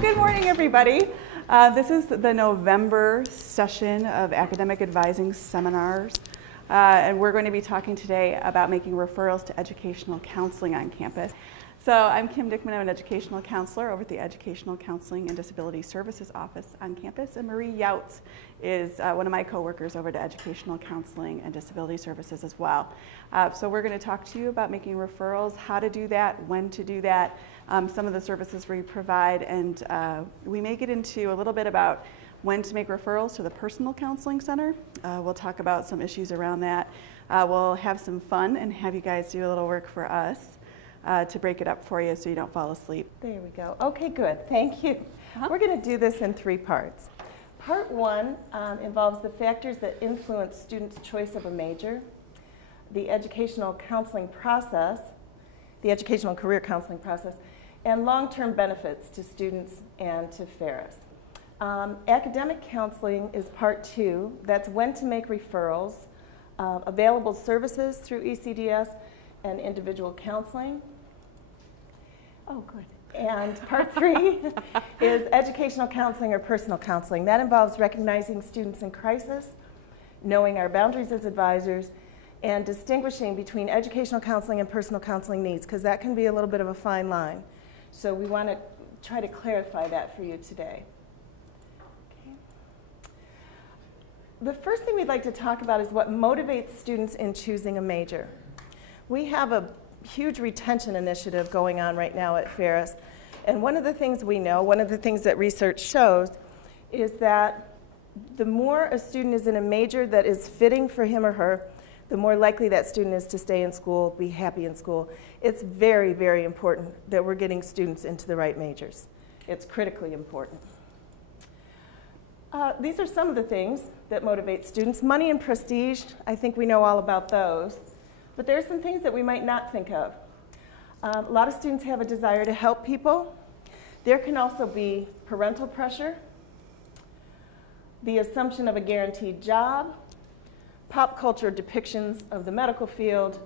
Good morning, everybody. This is the November session of Academic Advising Seminars, and we're going to be talking today about making referrals to educational counseling on campus. So I'm Kim Dickman, I'm an educational counselor over at the Educational Counseling and Disability Services Office on campus, and Marie Yautz is one of my coworkers over at Educational Counseling and Disability Services as well. So we're going to talk to you about making referrals, how to do that, when to do that, some of the services we provide, and we may get into a little bit about when to make referrals to the Personal Counseling Center. We'll talk about some issues around that. We'll have some fun and have you guys do a little work for us to break it up for you so you don't fall asleep. There we go. Okay, good. Thank you. We're going to do this in 3 parts. Part 1 involves the factors that influence students' choice of a major, the educational counseling process, the educational career counseling process, and long-term benefits to students and to Ferris. Academic counseling is part 2. That's when to make referrals, available services through ECDS, and individual counseling. Oh, good. And part 3 is educational counseling or personal counseling. That involves recognizing students in crisis, knowing our boundaries as advisors, and distinguishing between educational counseling and personal counseling needs, because that can be a little bit of a fine line. So we want to try to clarify that for you today. Okay. The first thing we'd like to talk about is what motivates students in choosing a major. We have a huge retention initiative going on right now at Ferris, and one of the things we know, one of the things that research shows, is that the more a student is in a major that is fitting for him or her, the more likely that student is to stay in school, be happy in school. It's very, very important that we're getting students into the right majors. It's critically important. These are some of the things that motivate students. Money and prestige, I think we know all about those. But there are some things that we might not think of. A lot of students have a desire to help people. There can also be parental pressure, the assumption of a guaranteed job, pop culture depictions of the medical field,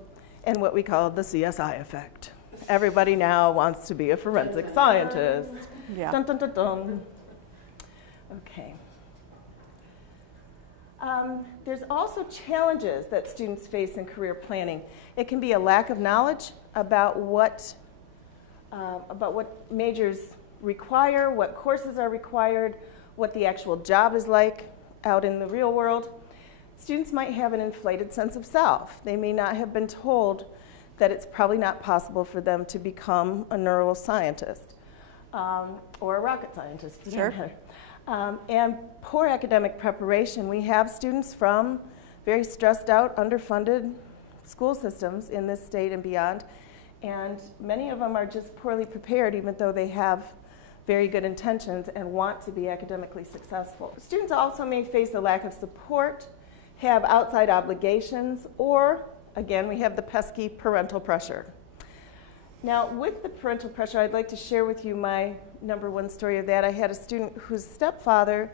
and what we call the CSI effect. Everybody now wants to be a forensic scientist. Yeah. Dun, dun, dun, dun. Okay. There's also challenges that students face in career planning. It can be a lack of knowledge about what majors require, what courses are required, what the actual job is like out in the real world. Students might have an inflated sense of self. They may not have been told that it's probably not possible for them to become a neuroscientist or a rocket scientist. Sure. And poor academic preparation. We have students from very stressed out, underfunded school systems in this state and beyond, and many of them are just poorly prepared even though they have very good intentions and want to be academically successful. Students also may face a lack of support, have outside obligations, or, again, we have the pesky parental pressure. Now, with the parental pressure, I'd like to share with you my #1 story of that. I had a student whose stepfather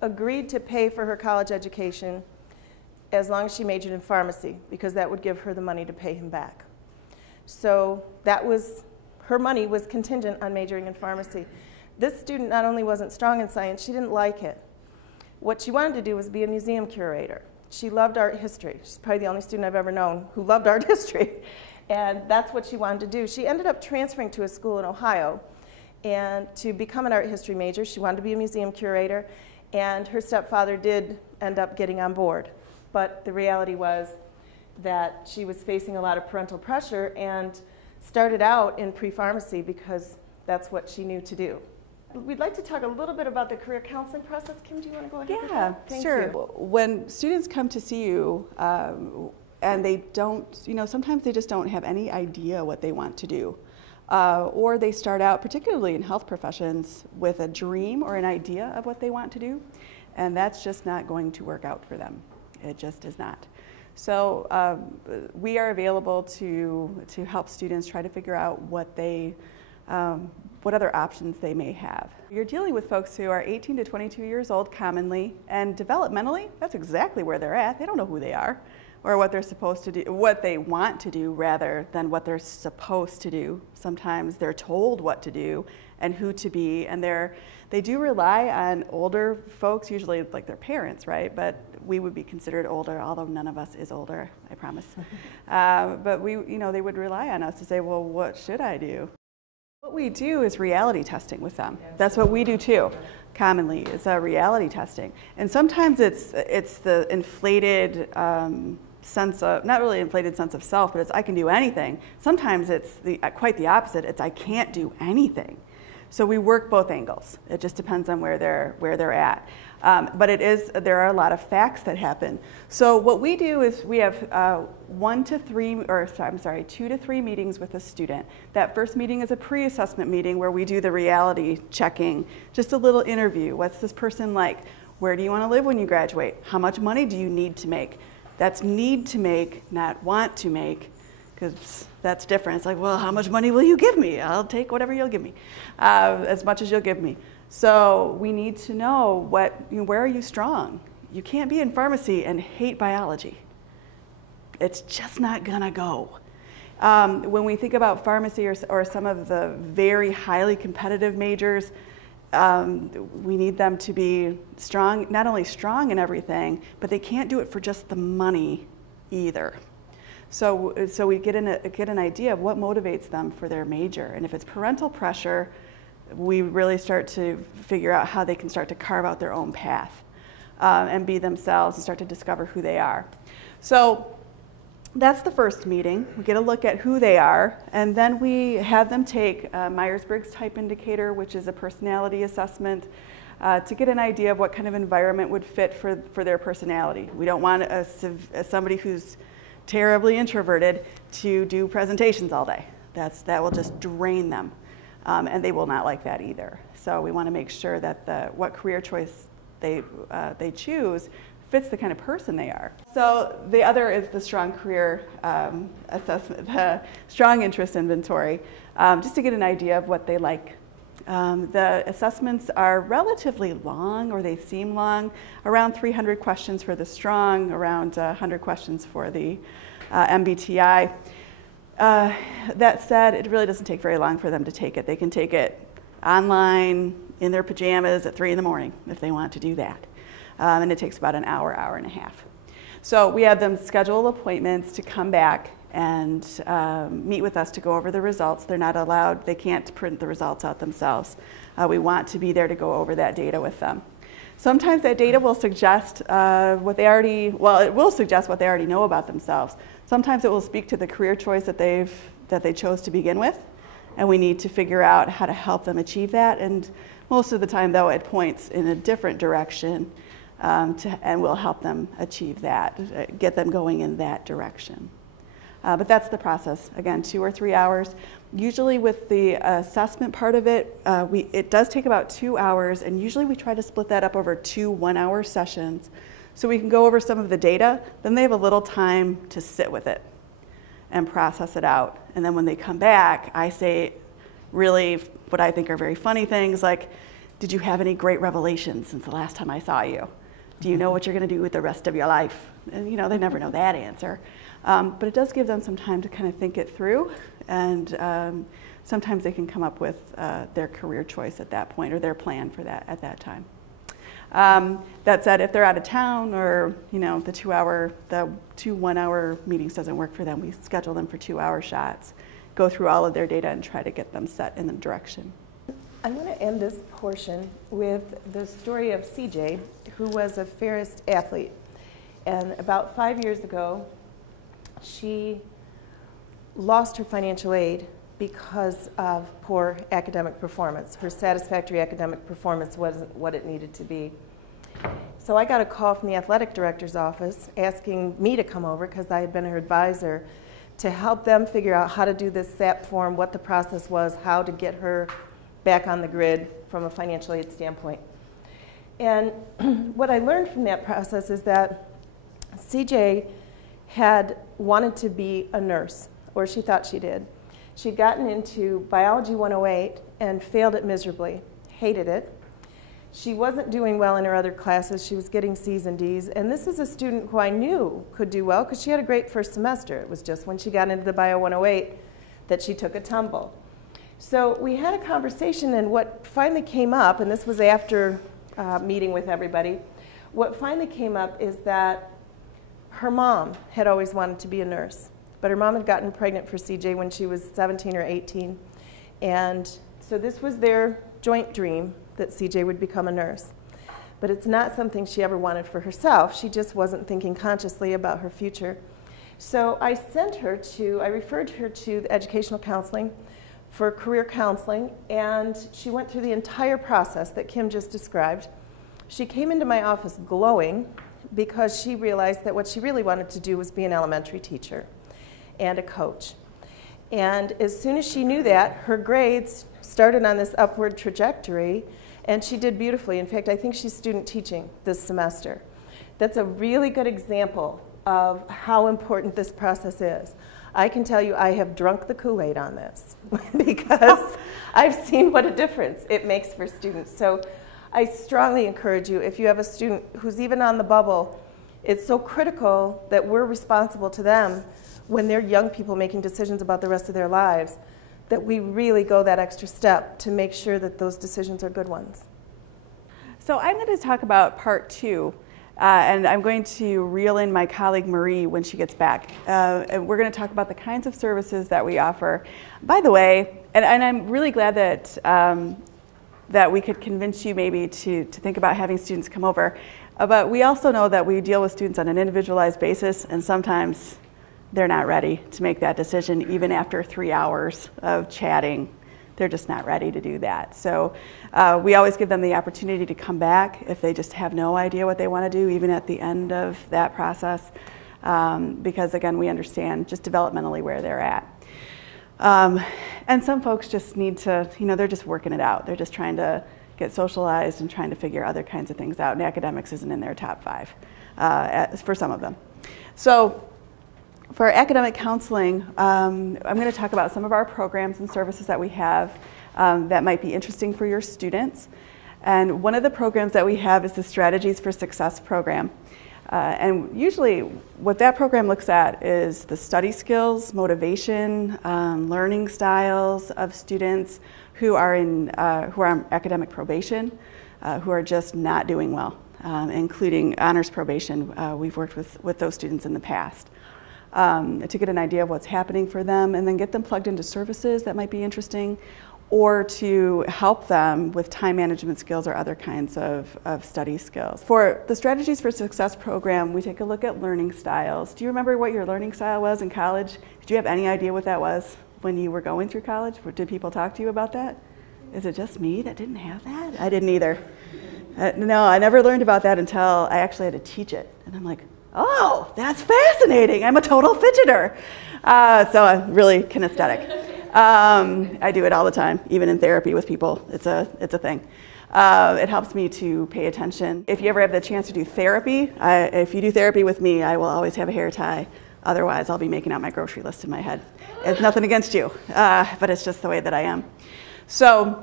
agreed to pay for her college education as long as she majored in pharmacy, because that would give her the money to pay him back. So that was, her money was contingent on majoring in pharmacy. This student not only wasn't strong in science, she didn't like it. What she wanted to do was be a museum curator. She loved art history. She's probably the only student I've ever known who loved art history. And that's what she wanted to do. She ended up transferring to a school in Ohio and to become an art history major. She wanted to be a museum curator, and her stepfather did end up getting on board. But the reality was that she was facing a lot of parental pressure and started out in pre-pharmacy because that's what she knew to do. We'd like to talk a little bit about the career counseling process. Kim, do you want to go ahead? Yeah, Thank sure. you. When students come to see you and they don't, sometimes they just don't have any idea what they want to do. Or they start out, particularly in health professions, with a dream or an idea of what they want to do, and that's just not going to work out for them. It just is not. So we are available to help students try to figure out what they what other options they may have. You're dealing with folks who are 18 to 22 years old commonly, and developmentally, that's exactly where they're at. They don't know who they are or what they're supposed to do, what they want to do rather than what they're supposed to do. Sometimes they're told what to do and who to be, and they do rely on older folks, usually like their parents, right? But we would be considered older, although none of us is older, I promise. But they would rely on us to say, well, what should I do? What we do is reality testing with them. That's what we do too, commonly, is reality testing. And sometimes it's the inflated sense of, not really inflated sense of self, but it's I can do anything. Sometimes it's quite the opposite. It's I can't do anything. So we work both angles. It just depends on where they're at. But there are a lot of facts that happen. So what we do is we have 2 to 3 meetings with a student. That first meeting is a pre-assessment meeting where we do the reality checking, just a little interview. What's this person like? Where do you want to live when you graduate? How much money do you need to make? That's need to make, not want to make, because that's different. It's like, well, how much money will you give me? I'll take whatever you'll give me, as much as you'll give me. So we need to know where are you strong? You can't be in pharmacy and hate biology. It's just not gonna go. When we think about pharmacy or some of the very highly competitive majors, we need them to be strong, not only strong in everything, but they can't do it for just the money either. So we get an idea of what motivates them for their major. And if it's parental pressure, we really start to figure out how they can start to carve out their own path and be themselves and start to discover who they are. So that's the first meeting. We get a look at who they are, and then we have them take a Myers-Briggs Type Indicator, which is a personality assessment, to get an idea of what kind of environment would fit for their personality. We don't want somebody who's terribly introverted to do presentations all day. That will just drain them, and they will not like that either. So we want to make sure that what career choice they choose fits the kind of person they are. So the other is the strong career assessment, the strong interest inventory, just to get an idea of what they like. The assessments are relatively long, or they seem long, around 300 questions for the strong, around 100 questions for the MBTI. That said, it really doesn't take very long for them to take it. They can take it online, in their pajamas at 3 in the morning if they want to do that. And it takes about an hour, hour and a half. So we have them schedule appointments to come back and meet with us to go over the results. They're not allowed, they can't print the results out themselves. We want to be there to go over that data with them. Sometimes that data will suggest it will suggest what they already know about themselves. Sometimes it will speak to the career choice that they chose to begin with, and we need to figure out how to help them achieve that. And most of the time, though, it points in a different direction, and we'll help them achieve that, get them going in that direction. But that's the process. Again, 2 or 3 hours. Usually with the assessment part of it, it does take about 2 hours, and usually we try to split that up over 2 one-hour sessions so we can go over some of the data. Then they have a little time to sit with it and process it out. And then when they come back, I say really what I think are very funny things like, did you have any great revelations since the last time I saw you? Do you know what you're going to do with the rest of your life? And they never know that answer. But it does give them some time to kind of think it through, and sometimes they can come up with their career choice at that point, or their plan for that at that time. That said, if they're out of town, or the 2 one-hour meetings doesn't work for them, we schedule them for 2-hour shots, go through all of their data, and try to get them set in the direction. I'm going to end this portion with the story of CJ, who was a Ferris athlete. And about 5 years ago, she lost her financial aid because of poor academic performance. Her satisfactory academic performance wasn't what it needed to be. So I got a call from the athletic director's office asking me to come over, because I had been her advisor, to help them figure out how to do this SAP form, what the process was, how to get her back on the grid from a financial aid standpoint. And what I learned from that process is that CJ had wanted to be a nurse, or she thought she did. She'd gotten into Biology 108 and failed it miserably, hated it. She wasn't doing well in her other classes. She was getting C's and D's. And this is a student who I knew could do well because she had a great first semester. It was just when she got into the Bio 108 that she took a tumble. So we had a conversation, and what finally came up, and this was after meeting with everybody, what finally came up is that her mom had always wanted to be a nurse, but her mom had gotten pregnant for CJ when she was 17 or 18. And so this was their joint dream, that CJ would become a nurse. But it's not something she ever wanted for herself. She just wasn't thinking consciously about her future. So I referred her to the educational counseling for career counseling, and she went through the entire process that Kim just described. She came into my office glowing because she realized that what she really wanted to do was be an elementary teacher and a coach. And as soon as she knew that, her grades started on this upward trajectory, and she did beautifully. In fact, I think she's student teaching this semester. That's a really good example of how important this process is. I can tell you I have drunk the Kool-Aid on this because I've seen what a difference it makes for students. So I strongly encourage you, if you have a student who's even on the bubble, it's so critical that we're responsible to them when they're young people making decisions about the rest of their lives, that we really go that extra step to make sure that those decisions are good ones. So I'm going to talk about part 2, and I'm going to reel in my colleague Marie when she gets back. And we're going to talk about the kinds of services that we offer. By the way, and I'm really glad that, that we could convince you maybe to think about having students come over. But we also know that we deal with students on an individualized basis, and sometimes they're not ready to make that decision even after 3 hours of chatting. They're just not ready to do that. So we always give them the opportunity to come back if they just have no idea what they want to do, even at the end of that process, because again, we understand just developmentally where they're at. And some folks just need to, they're just working it out. They're just trying to get socialized and trying to figure other kinds of things out, and academics isn't in their top 5 for some of them. So for academic counseling, I'm going to talk about some of our programs and services that we have that might be interesting for your students. And one of the programs that we have is the Strategies for Success program. And usually what that program looks at is the study skills, motivation, learning styles of students who are on academic probation, who are just not doing well, including honors probation. We've worked with those students in the past. To get an idea of what's happening for them, and then get them plugged into services that might be interesting, or to help them with time management skills or other kinds of study skills. For the Strategies for Success program, we take a look at learning styles. Do you remember what your learning style was in college? Did you have any idea what that was when you were going through college? Did people talk to you about that? Is it just me that didn't have that? I didn't either. No, I never learned about that until I actually had to teach it. And I'm like, oh, that's fascinating. I'm a total fidgeter. So I'm really kinesthetic. I do it all the time, even in therapy with people. It's a thing. It helps me to pay attention. If you ever have the chance to do therapy, if you do therapy with me, I will always have a hair tie. Otherwise, I'll be making out my grocery list in my head. It's nothing against you, but it's just the way that I am. So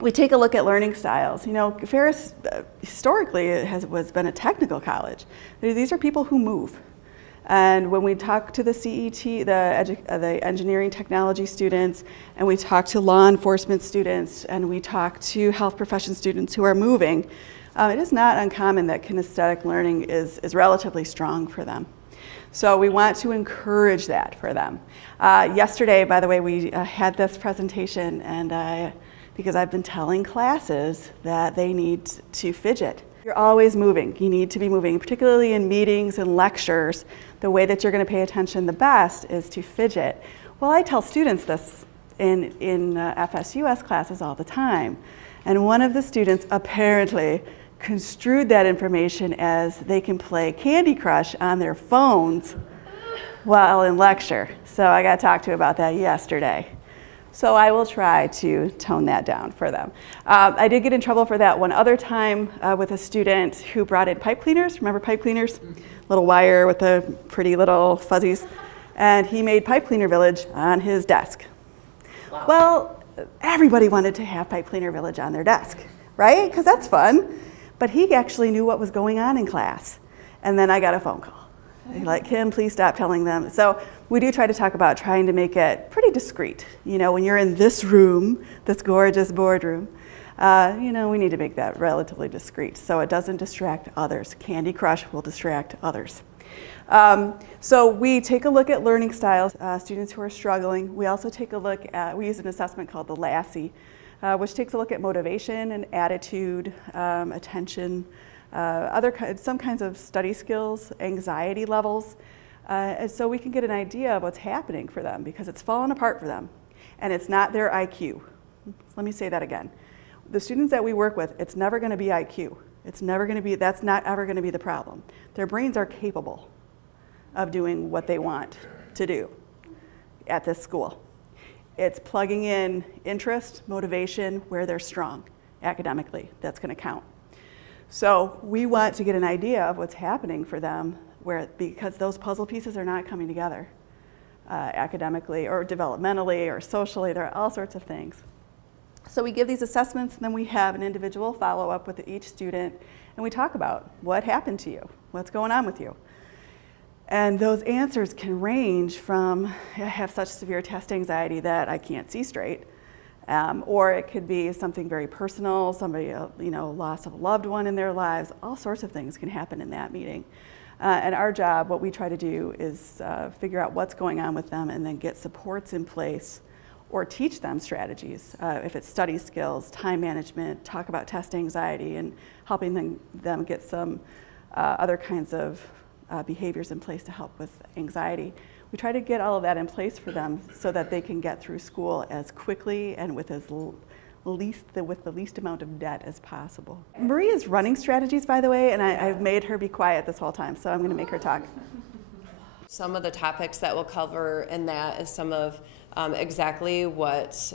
we take a look at learning styles. Ferris historically has been a technical college. These are people who move. And when we talk to the CET, the engineering technology students, and we talk to law enforcement students, and we talk to health profession students who are moving, it is not uncommon that kinesthetic learning is relatively strong for them. So we want to encourage that for them. Yesterday, by the way, we had this presentation, and because I've been telling classes that they need to fidget. You're always moving. You need to be moving, particularly in meetings and lectures. The way that you're going to pay attention the best is to fidget. Well, I tell students this in FSUS classes all the time. And one of the students apparently construed that information as they can play Candy Crush on their phones while in lecture. So I got talked to about that yesterday. So I will try to tone that down for them. I did get in trouble for that one other time with a student who brought in pipe cleaners. Remember pipe cleaners? Little wire with the pretty little fuzzies. And he made Pipe Cleaner Village on his desk. Wow. Well, everybody wanted to have Pipe Cleaner Village on their desk, right? Because that's fun. But he actually knew what was going on in class. And then I got a phone call. Like, Kim, please stop telling them. So we do try to talk about trying to make it pretty discreet. You know, when you're in this room, this gorgeous boardroom, you know, we need to make that relatively discreet so it doesn't distract others. Candy Crush will distract others. So we take a look at learning styles, students who are struggling. We also take a look at, we use an assessment called the Lassie, which takes a look at motivation and attitude, attention, some kinds of study skills, anxiety levels, and so we can get an idea of what's happening for them because it's fallen apart for them, and it's not their IQ. Let me say that again. The students that we work with, it's never going to be IQ. It's never going to be, that's not ever going to be the problem. Their brains are capable of doing what they want to do at this school. It's plugging in interest, motivation, where they're strong academically. That's going to count. So we want to get an idea of what's happening for them because those puzzle pieces are not coming together academically or developmentally or socially. There are all sorts of things. So we give these assessments, and then we have an individual follow-up with each student, and we talk about what happened to you, what's going on with you. And those answers can range from, I have such severe test anxiety that I can't see straight, or it could be something very personal, somebody, you know, loss of a loved one in their lives. All sorts of things can happen in that meeting. And our job, what we try to do is figure out what's going on with them and then get supports in place or teach them strategies. If it's study skills, time management, talk about test anxiety, and helping them get some other kinds of behaviors in place to help with anxiety. We try to get all of that in place for them so that they can get through school as quickly and with the least amount of debt as possible. Marie is running strategies, by the way, and I've made her be quiet this whole time, so I'm going to make her talk. Some of the topics that we'll cover in that is some of exactly what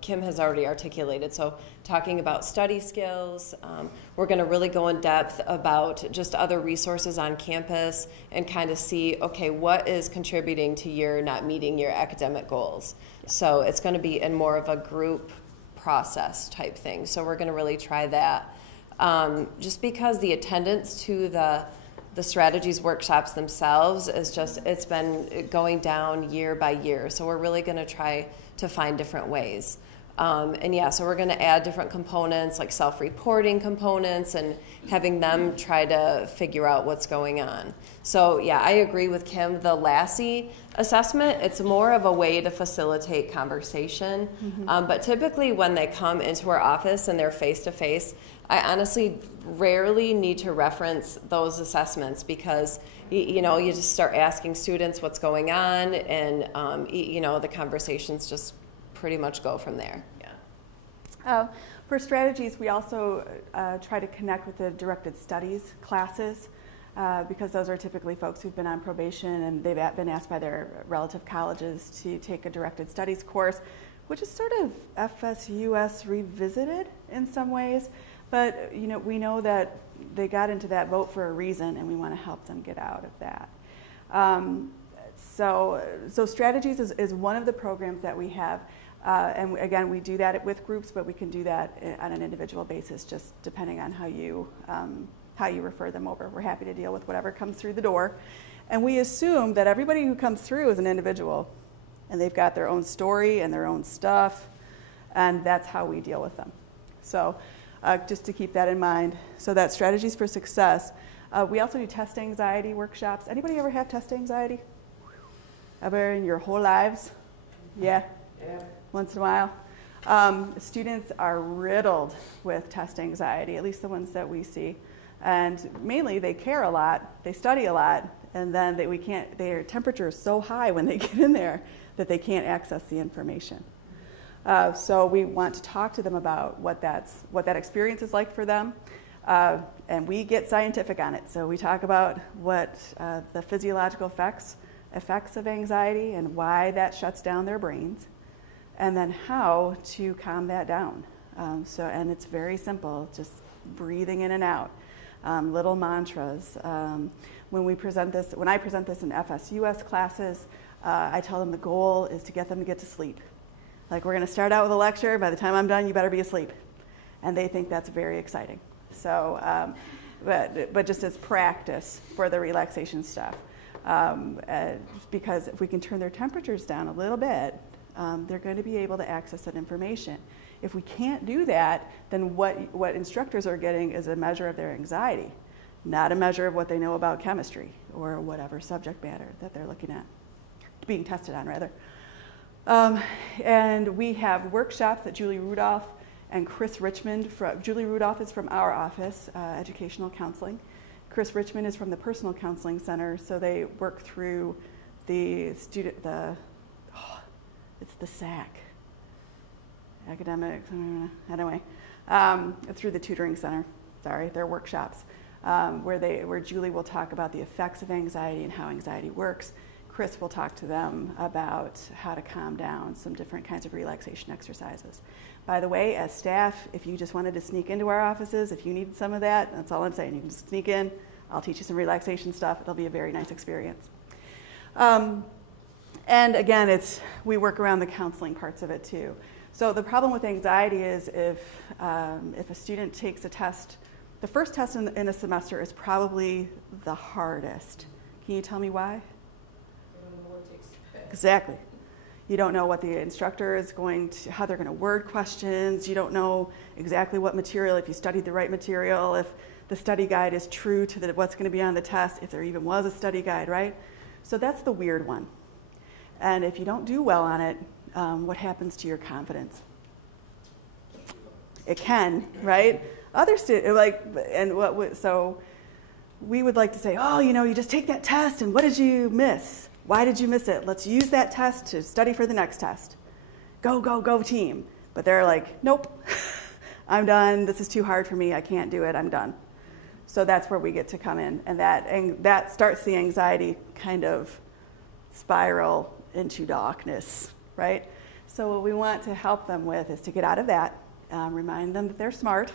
Kim has already articulated. So talking about study skills, we're going to really go in depth about just other resources on campus and kind of see, okay, what is contributing to your not meeting your academic goals? So it's going to be in more of a group process type thing. So we're going to really try that. Just because the attendance to the strategies workshops themselves is just, it's been going down year by year. So we're really going to try to find different ways. And yeah, so we're going to add different components like self-reporting components and having them try to figure out what's going on. So yeah, I agree with Kim. The Lassie assessment, it's more of a way to facilitate conversation. Mm-hmm. But typically when they come into our office and they're face-to-face, I honestly rarely need to reference those assessments because, you know, you just start asking students what's going on and, you know, the conversations just pretty much go from there. Yeah. For strategies, we also try to connect with the directed studies classes because those are typically folks who've been on probation and they've been asked by their relative colleges to take a directed studies course, which is sort of FSUS revisited in some ways. But you know, we know that they got into that boat for a reason, and we want to help them get out of that. So strategies is one of the programs that we have, and again, we do that with groups, but we can do that on an individual basis, just depending on how you refer them over. We're happy to deal with whatever comes through the door, and we assume that everybody who comes through is an individual, and they've got their own story and their own stuff, and that's how we deal with them. So. Just to keep that in mind. So that's strategies for success. We also do test anxiety workshops. Anybody ever have test anxiety? Ever in your whole lives? Yeah? Once in a while. Students are riddled with test anxiety, at least the ones that we see. And mainly they care a lot, they study a lot, and then their temperature is so high when they get in there that they can't access the information. So we want to talk to them about what that experience is like for them, and we get scientific on it. So we talk about what the physiological effects of anxiety and why that shuts down their brains, and then how to calm that down. And it's very simple, just breathing in and out, little mantras. When I present this in FSUS classes, I tell them the goal is to get them to get to sleep. Like, we're going to start out with a lecture. By the time I'm done, you better be asleep. And they think that's very exciting. So, but just as practice for the relaxation stuff. Because if we can turn their temperatures down a little bit, they're going to be able to access that information. If we can't do that, then what instructors are getting is a measure of their anxiety, not a measure of what they know about chemistry or whatever subject matter that they're looking at, being tested on rather. And we have workshops that Julie Rudolph and Chris Richmond, Julie Rudolph is from our office, Educational Counseling. Chris Richmond is from the Personal Counseling Center, so they work through the it's the SAC, academic, anyway, through the Tutoring Center, sorry, their workshops, where Julie will talk about the effects of anxiety and how anxiety works. Chris will talk to them about how to calm down, some different kinds of relaxation exercises. By the way, as staff, if you just wanted to sneak into our offices, if you need some of that, that's all I'm saying. You can just sneak in. I'll teach you some relaxation stuff. It'll be a very nice experience. And again, we work around the counseling parts of it too. So the problem with anxiety is if a student takes a test, the first test in a semester is probably the hardest. Can you tell me why? Exactly. You don't know what the instructor is how they're going to word questions. You don't know exactly what material, if you studied the right material, if the study guide is true to what's going to be on the test, if there even was a study guide, right? So that's the weird one. And if you don't do well on it, what happens to your confidence? It can, right? Other students, so we would like to say, oh, you just take that test, and what did you miss? Why did you miss it? Let's use that test to study for the next test. Go, go, go, team. But they're like, nope, I'm done. This is too hard for me. I can't do it. I'm done. So that's where we get to come in. And that starts the anxiety kind of spiral into darkness, right? So what we want to help them with is to get out of that, remind them that they're smart,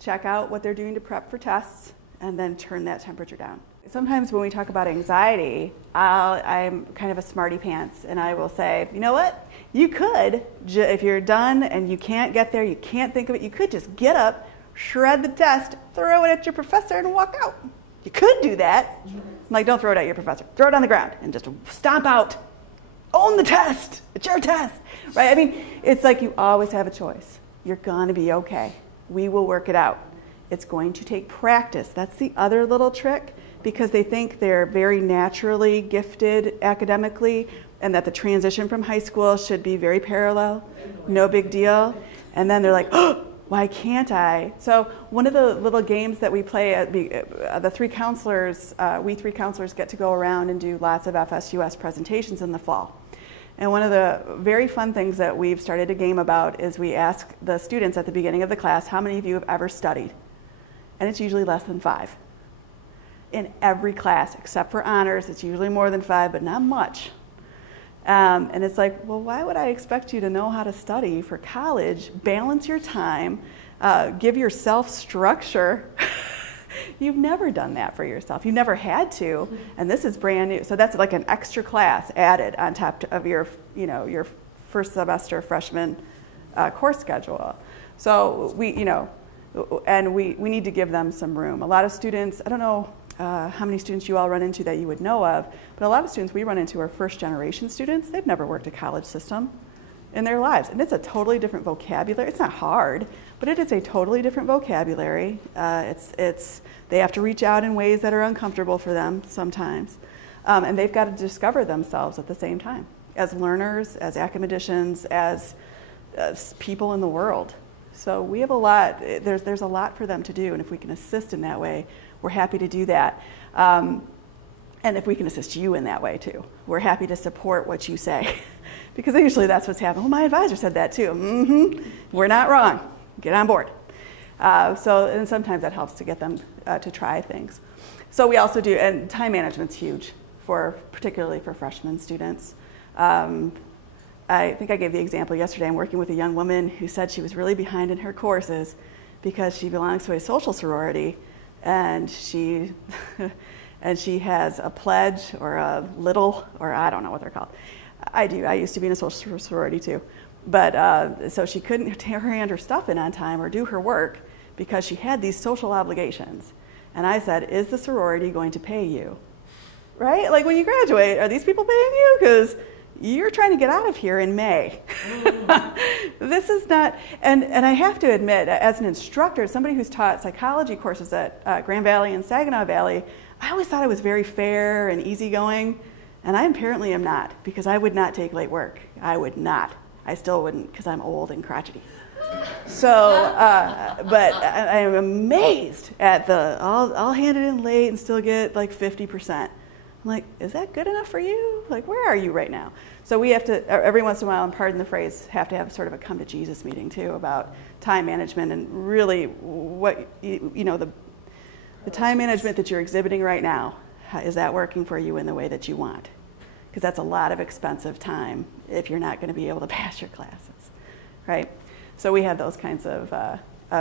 check out what they're doing to prep for tests, and then turn that temperature down. Sometimes when we talk about anxiety, I'm kind of a smarty pants, and I will say, you know what? You could, if you're done and you can't get there, you can't think of it, you could just get up, shred the test, throw it at your professor, and walk out. You could do that. I'm like, don't throw it at your professor. Throw it on the ground and just stomp out. Own the test. It's your test, right? I mean, it's like you always have a choice. You're going to be okay. We will work it out. It's going to take practice. That's the other little trick, because they think they're very naturally gifted academically and that the transition from high school should be very parallel, no big deal. And then they're like, oh, why can't I? So one of the little games that we play, the three counselors, we three counselors get to go around and do lots of FSUS presentations in the fall. And one of the very fun things that we've started a game about is we ask the students at the beginning of the class, how many of you have ever studied? And it's usually less than 5. In every class, except for honors, it's usually more than 5, but not much. And it's like, well, why would I expect you to know how to study for college, balance your time, give yourself structure? You've never done that for yourself. You've never had to, and this is brand new. So that's like an extra class added on top of your, your first semester freshman course schedule. So we need to give them some room. A lot of students, I don't know how many students you all run into that you would know of, but a lot of students we run into are first generation students. They've never worked a college system in their lives, and it's a totally different vocabulary. It's not hard, but it is a totally different vocabulary. They have to reach out in ways that are uncomfortable for them sometimes, and they've got to discover themselves at the same time as learners, as academicians, as people in the world. So we have a lot. There's a lot for them to do, and if we can assist in that way, we're happy to do that. And if we can assist you in that way too, we're happy to support what you say. Because usually that's what's happening. Well, my advisor said that too. Mm-hmm. We're not wrong. Get on board. And sometimes that helps to get them to try things. So we also do, and time management's huge, particularly for freshman students. I think I gave the example yesterday. I'm working with a young woman who said she was really behind in her courses because she belongs to a social sorority, and she has a pledge or a little, or I don't know what they're called. I do. I used to be in a social sorority too. But so she couldn't hand her stuff in on time or do her work because she had these social obligations. And I said, is the sorority going to pay you? Right? Like when you graduate, are these people paying you? Because you're trying to get out of here in May. This is not, and I have to admit, as an instructor, somebody who's taught psychology courses at Grand Valley and Saginaw Valley, I always thought it was very fair and easygoing, and I apparently am not, because I would not take late work. I would not. I still wouldn't, because I'm old and crotchety. So, but I am amazed at I'll hand it in late and still get like 50%. I'm like, is that good enough for you? Like, where are you right now? So we have to, every once in a while, and pardon the phrase, have to have sort of a come to Jesus meeting too about time management and really what, the time management that you're exhibiting right now, is that working for you in the way that you want? Because that's a lot of expensive time if you're not going to be able to pass your classes, right? So we have those kinds of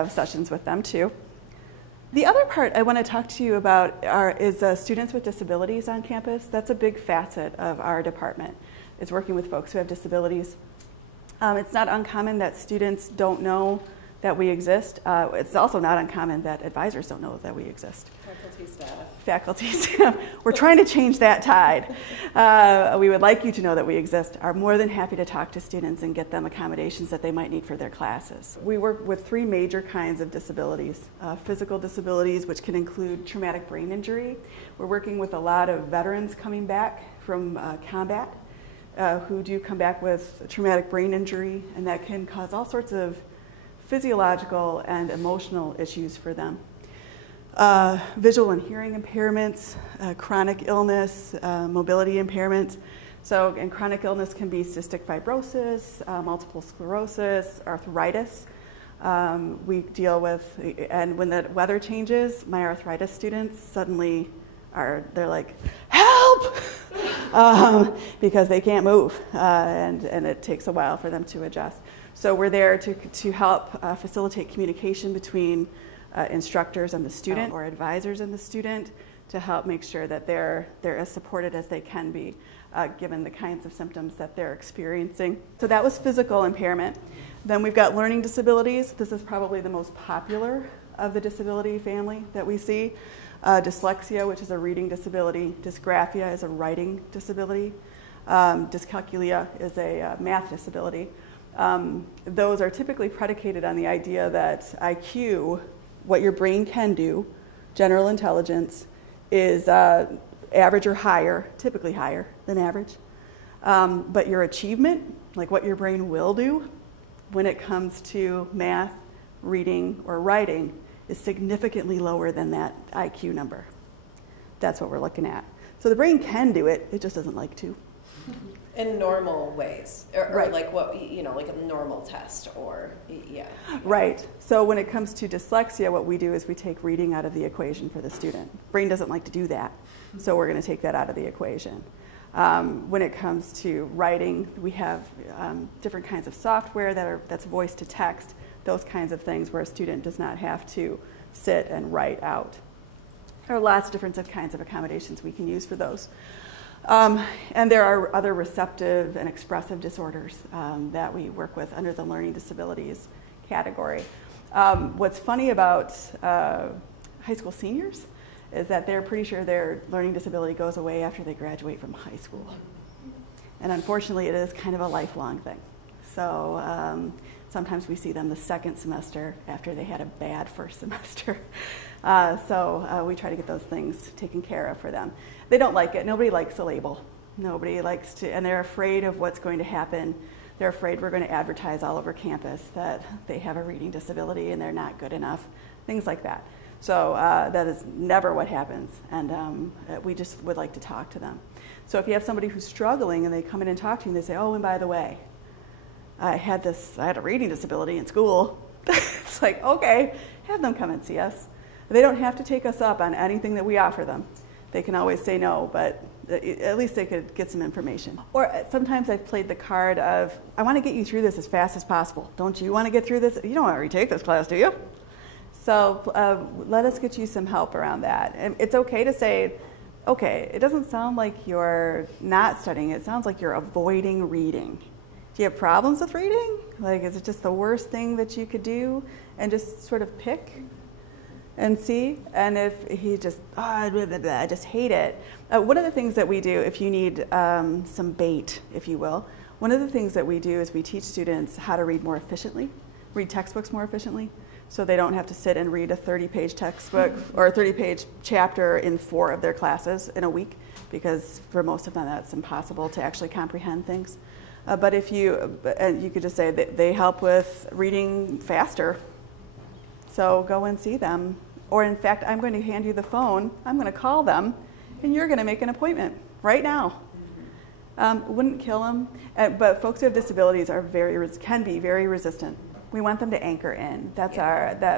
sessions with them too. The other part I want to talk to you about is students with disabilities on campus. That's a big facet of our department, is working with folks who have disabilities. It's not uncommon that students don't know that we exist. It's also not uncommon that advisors don't know that we exist. Faculty staff. We're trying to change that tide. We would like you to know that we exist. Are more than happy to talk to students and get them accommodations that they might need for their classes. We work with 3 major kinds of disabilities. Physical disabilities, which can include traumatic brain injury. We're working with a lot of veterans coming back from combat who do come back with traumatic brain injury, and that can cause all sorts of physiological and emotional issues for them. Visual and hearing impairments, chronic illness, mobility impairment. So, and chronic illness can be cystic fibrosis, multiple sclerosis, arthritis. We deal with, and when the weather changes, my arthritis students suddenly they're like, help! Because they can't move, and it takes a while for them to adjust. So we're there to help facilitate communication between instructors and the student, or advisors and the student, to help make sure that they're as supported as they can be, given the kinds of symptoms that they're experiencing. So that was physical impairment. Then we've got learning disabilities. This is probably the most popular of the disability family that we see. Dyslexia, which is a reading disability. Dysgraphia is a writing disability. Dyscalculia is a math disability. Those are typically predicated on the idea that IQ, what your brain can do, general intelligence, is average or higher, typically higher than average. But your achievement, like what your brain will do when it comes to math, reading, or writing, is significantly lower than that IQ number. That's what we're looking at. So the brain can do it, it just doesn't like to. In normal ways, or right. Like what, like a normal test, or yeah. Right. So when it comes to dyslexia, what we do is we take reading out of the equation for the student. Brain doesn't like to do that, so we're going to take that out of the equation. When it comes to writing, we have different kinds of software that's voice to text, those kinds of things where a student does not have to sit and write out. There are lots of different kinds of accommodations we can use for those. And there are other receptive and expressive disorders that we work with under the learning disabilities category. What's funny about high school seniors is that they're pretty sure their learning disability goes away after they graduate from high school. And unfortunately, it is kind of a lifelong thing. So sometimes we see them the second semester after they had a bad first semester. So we try to get those things taken care of for them. They don't like it. Nobody likes a label. Nobody likes to, and they're afraid of what's going to happen. They're afraid we're going to advertise all over campus that they have a reading disability and they're not good enough, things like that. So that is never what happens, and we just would like to talk to them. So if you have somebody who's struggling and they come in and talk to you and they say, oh, and by the way, I had a reading disability in school. It's like, okay, have them come and see us. They don't have to take us up on anything that we offer them. They can always say no, but at least they could get some information. Or sometimes I've played the card of, I want to get you through this as fast as possible. Don't you want to get through this? You don't want to retake this class, do you? So let us get you some help around that. And it's okay to say, okay, it doesn't sound like you're not studying. It sounds like you're avoiding reading. Do you have problems with reading? Like, is it just the worst thing that you could do? And just sort of pick and see. And if he just, blah, blah, blah, I just hate it. One of the things that we do, if you need some bait, if you will, one of the things that we do is we teach students how to read more efficiently, read textbooks more efficiently, so they don't have to sit and read a 30-page textbook or a 30-page chapter in 4 of their classes in a week, because for most of them that's impossible to actually comprehend things. But if you could just say that they help with reading faster, so go and see them. Or in fact, I'm going to hand you the phone, I'm going to call them, and you're going to make an appointment right now. Wouldn't kill them, but folks who have disabilities can be very resistant. We want them to anchor in. That's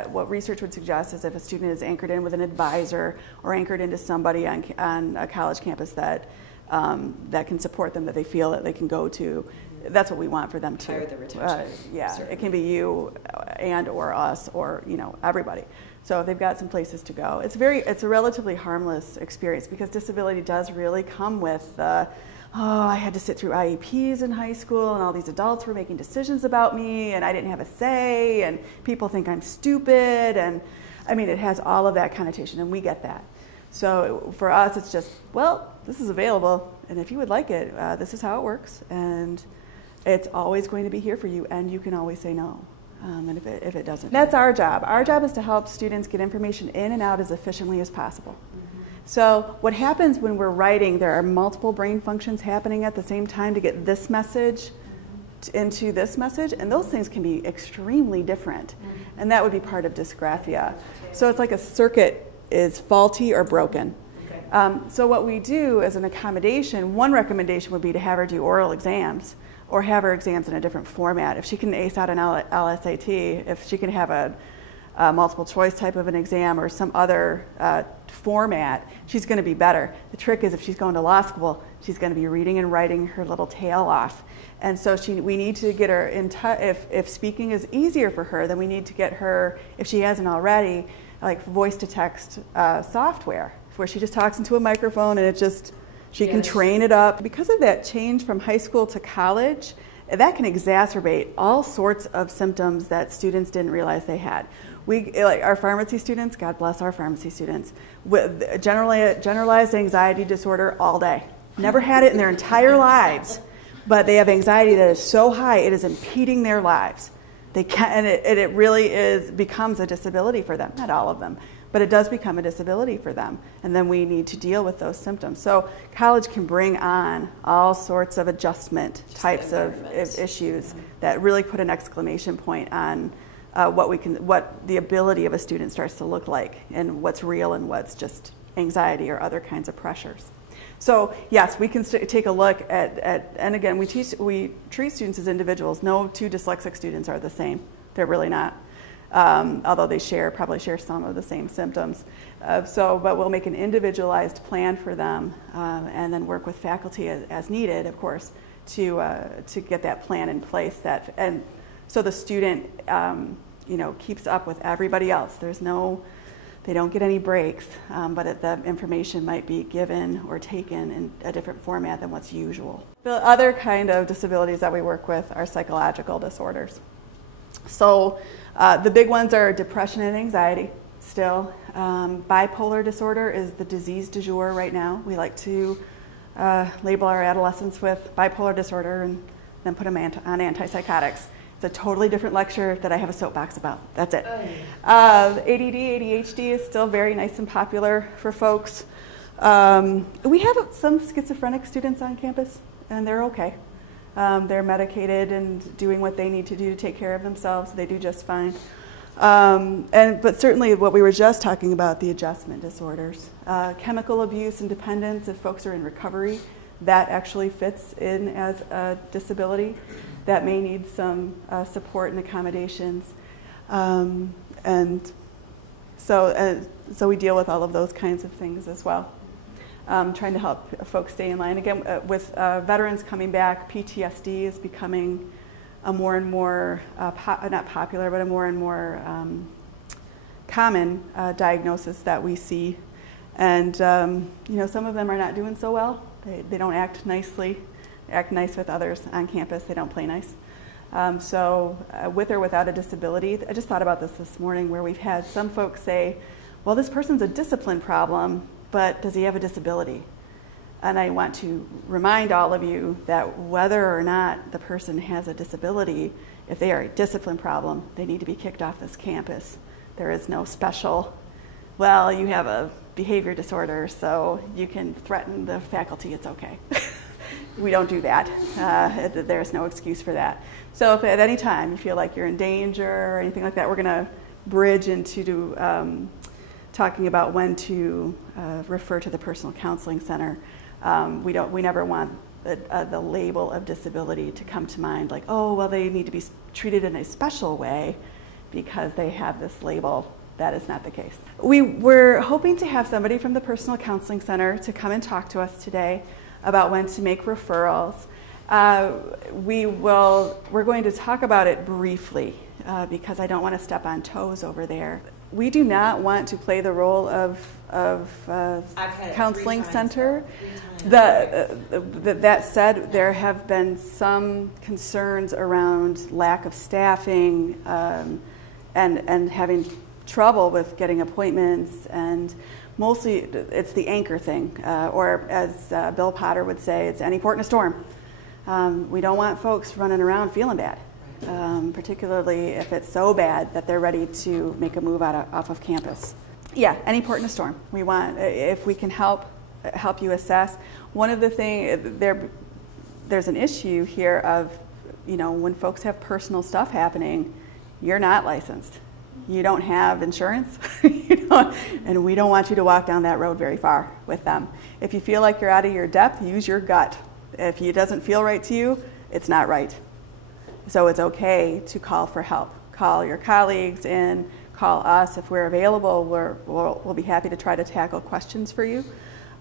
what research would suggest is if a student is anchored in with an advisor or anchored into somebody on a college campus that can support them, that they feel that they can go to. That's what we want for them too. Higher the retention. Certainly. It can be you and or us or everybody. So they've got some places to go. It's a relatively harmless experience because disability does really come with I had to sit through IEPs in high school and all these adults were making decisions about me and I didn't have a say and people think I'm stupid, and I mean it has all of that connotation and we get that. So for us it's just, well, this is available and if you would like it, this is how it works, and it's always going to be here for you and you can always say no. And if it doesn't. That's our job. Our job is to help students get information in and out as efficiently as possible. So what happens when we're writing, there are multiple brain functions happening at the same time to get this message into this message, and those things can be extremely different. And that would be part of dysgraphia. So it's like a circuit is faulty or broken. So what we do as an accommodation, one recommendation would be to have her do oral exams or have her exams in a different format. If she can ace out an LSAT, if she can have a multiple choice type of an exam or some other format, she's going to be better. The trick is if she's going to law school, she's going to be reading and writing her little tail off. And so we need to get her in touch. If speaking is easier for her, then we need to get her, if she hasn't already, like voice to text software, where she just talks into a microphone and she can train it up. Because of that change from high school to college, that can exacerbate all sorts of symptoms that students didn't realize they had. Like our pharmacy students, God bless our pharmacy students, with generalized anxiety disorder all day. Never had it in their entire lives, but they have anxiety that is so high it is impeding their lives. And it really becomes a disability for them. Not all of them, but it does become a disability for them. And then we need to deal with those symptoms. So college can bring on all sorts of adjustment types of issues that really put an exclamation point on what the ability of a student starts to look like and what's real and what's just anxiety or other kinds of pressures. So yes, we can take a look at and again, we treat students as individuals. No two dyslexic students are the same. They're really not. Although they probably share some of the same symptoms. But we'll make an individualized plan for them and then work with faculty as needed, of course, to get that plan in place. And so the student, keeps up with everybody else. They don't get any breaks, but the information might be given or taken in a different format than what's usual. The other kind of disabilities that we work with are psychological disorders. So the big ones are depression and anxiety still. Bipolar disorder is the disease du jour right now. We like to label our adolescents with bipolar disorder and then put them on antipsychotics. It's a totally different lecture that I have a soapbox about. That's it. ADD, ADHD is still very nice and popular for folks. We have some schizophrenic students on campus, and they're okay. They're medicated and doing what they need to do to take care of themselves. They do just fine. But certainly what we were just talking about, the adjustment disorders. Chemical abuse and dependence, if folks are in recovery, that actually fits in as a disability that may need some support and accommodations. So we deal with all of those kinds of things as well. Trying to help folks stay in line. Again, with veterans coming back, PTSD is becoming a more and more, not popular, but a more and more common diagnosis that we see. And some of them are not doing so well. They don't act nicely. act nice with others on campus. They don't play nice. With or without a disability, I just thought about this morning where we've had some folks say, well, this person's a discipline problem, but does he have a disability? And I want to remind all of you that whether or not the person has a disability, if they are a discipline problem, they need to be kicked off this campus. There is no special, well, you have a behavior disorder, so you can threaten the faculty, it's okay. We don't do that. There's no excuse for that. So if at any time you feel like you're in danger or anything like that, we're going to bridge into talking about when to refer to the Personal Counseling Center. We never want the label of disability to come to mind, like, oh, well, they need to be treated in a special way because they have this label. That is not the case. We were hoping to have somebody from the Personal Counseling Center to come and talk to us today about when to make referrals. We're going to talk about it briefly because I don't want to step on toes over there. We do not want to play the role of counseling center. That said, there have been some concerns around lack of staffing and having trouble with getting appointments, and mostly it's the anchor thing, or as Bill Potter would say, it's any port in a storm. We don't want folks running around feeling bad, particularly if it's so bad that they're ready to make a move off of campus. Yeah, any port in a storm. We want, if we can help you assess. One of the things, there's an issue here of, when folks have personal stuff happening, you're not licensed. You don't have insurance, and we don't want you to walk down that road very far with them. If you feel like you're out of your depth, use your gut. If it doesn't feel right to you, it's not right. So it's okay to call for help. Call your colleagues in, call us. If we're available, we'll be happy to try to tackle questions for you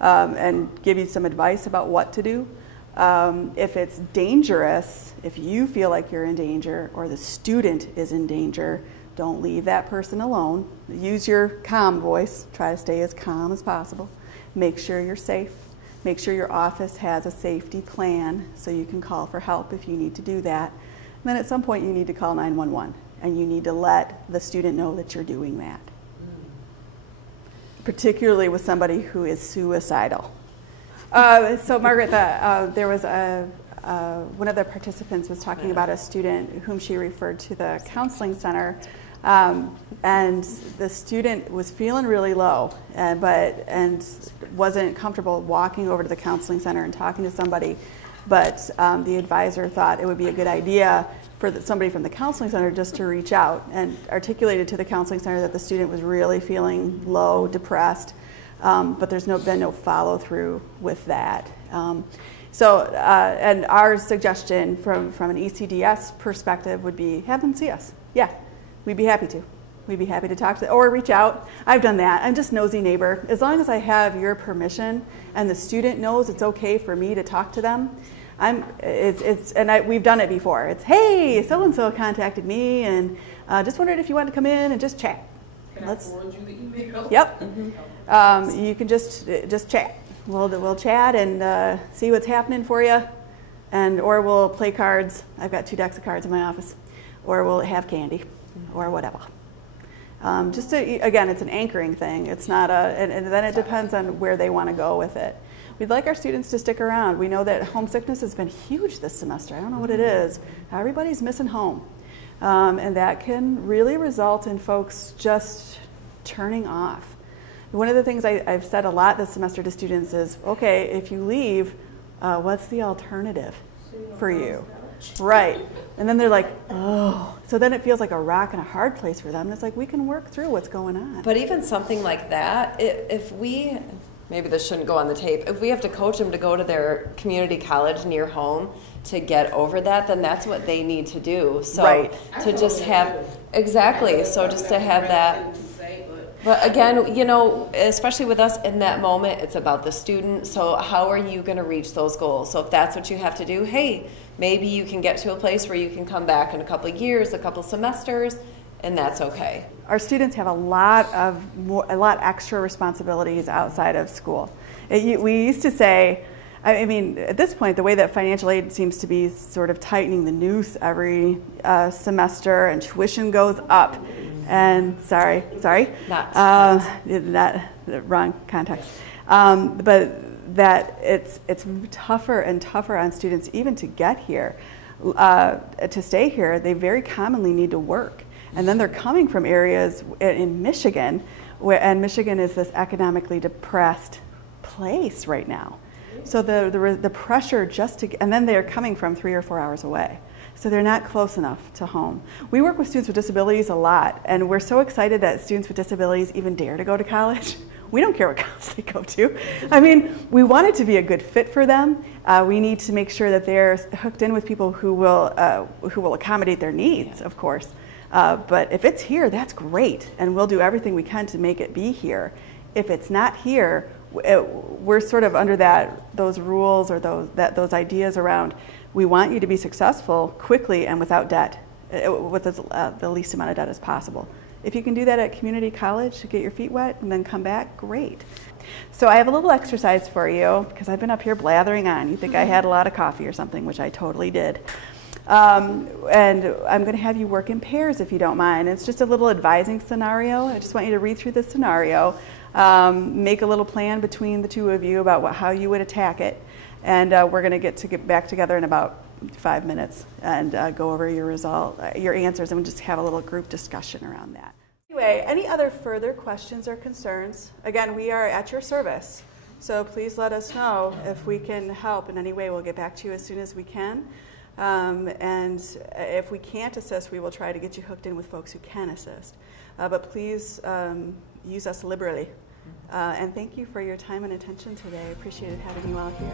and give you some advice about what to do. If it's dangerous, if you feel like you're in danger or the student is in danger, don't leave that person alone. Use your calm voice. Try to stay as calm as possible. Make sure you're safe. Make sure your office has a safety plan so you can call for help if you need to do that. And then at some point you need to call 911 and you need to let the student know that you're doing that. Particularly with somebody who is suicidal. So Margaret, there was one of the participants was talking about a student whom she referred to the counseling center, and the student was feeling really low, and wasn't comfortable walking over to the counseling center and talking to somebody, but the advisor thought it would be a good idea for somebody from the counseling center just to reach out and articulated to the counseling center that the student was really feeling low, depressed, but there's been no follow through with that. And our suggestion from an ECDS perspective would be have them see us. Yeah, we'd be happy to. We'd be happy to talk to, or reach out. I've done that. I'm just nosy neighbor. As long as I have your permission and the student knows it's okay for me to talk to them, we've done it before. It's, hey, so-and-so contacted me and just wondered if you wanted to come in and just chat. Can I forward you the email? Yep. You can just chat. We'll chat and see what's happening for you, or we'll play cards. I've got 2 decks of cards in my office, or we'll have candy, or whatever. Again, it's an anchoring thing. It's not and then it depends on where they want to go with it. We'd like our students to stick around. We know that homesickness has been huge this semester. I don't know what it is. Everybody's missing home, and that can really result in folks just turning off. One of the things I've said a lot this semester to students is, okay, if you leave, what's the alternative for you? Right. And then they're like, oh. So then it feels like a rock and a hard place for them. And it's like, we can work through what's going on. But even something like that, maybe this shouldn't go on the tape, if we have to coach them to go to their community college near home to get over that, then that's what they need to do. So right. To just have, exactly, so just to have that. But again, especially with us in that moment, it's about the student. So how are you going to reach those goals? So if that's what you have to do, hey, maybe you can get to a place where you can come back in a couple of years, a couple semesters, and that's okay. Our students have a lot extra responsibilities outside of school. We used to say, I mean, at this point, the way that financial aid seems to be sort of tightening the noose every semester, and tuition goes up. And sorry, not wrong context. But that it's tougher and tougher on students even to get here, to stay here. They very commonly need to work, and then they're coming from areas in Michigan, and Michigan is this economically depressed place right now. So the pressure just to, and then they're coming from 3 or 4 hours away. So they're not close enough to home. We work with students with disabilities a lot, and we're so excited that students with disabilities even dare to go to college. We don't care what college they go to. I mean, we want it to be a good fit for them. We need to make sure that they're hooked in with people who will accommodate their needs, of course. But if it's here, that's great, and we'll do everything we can to make it be here. If it's not here, we're sort of under those rules or those ideas around, we want you to be successful quickly and without debt, with the least amount of debt as possible. If you can do that at community college to get your feet wet and then come back, great. So I have a little exercise for you, because I've been up here blathering on. You think I had a lot of coffee or something, which I totally did. And I'm going to have you work in pairs if you don't mind. It's just a little advising scenario. I just want you to read through this scenario, make a little plan between the two of you about how you would attack it. And we're going to get back together in about 5 minutes and go over your answers, and we'll just have a little group discussion around that. Anyway, any other further questions or concerns? Again, we are at your service, so please let us know if we can help in any way. We'll get back to you as soon as we can. And if we can't assist, we will try to get you hooked in with folks who can assist. But please use us liberally. And thank you for your time and attention today. I appreciated having you all here.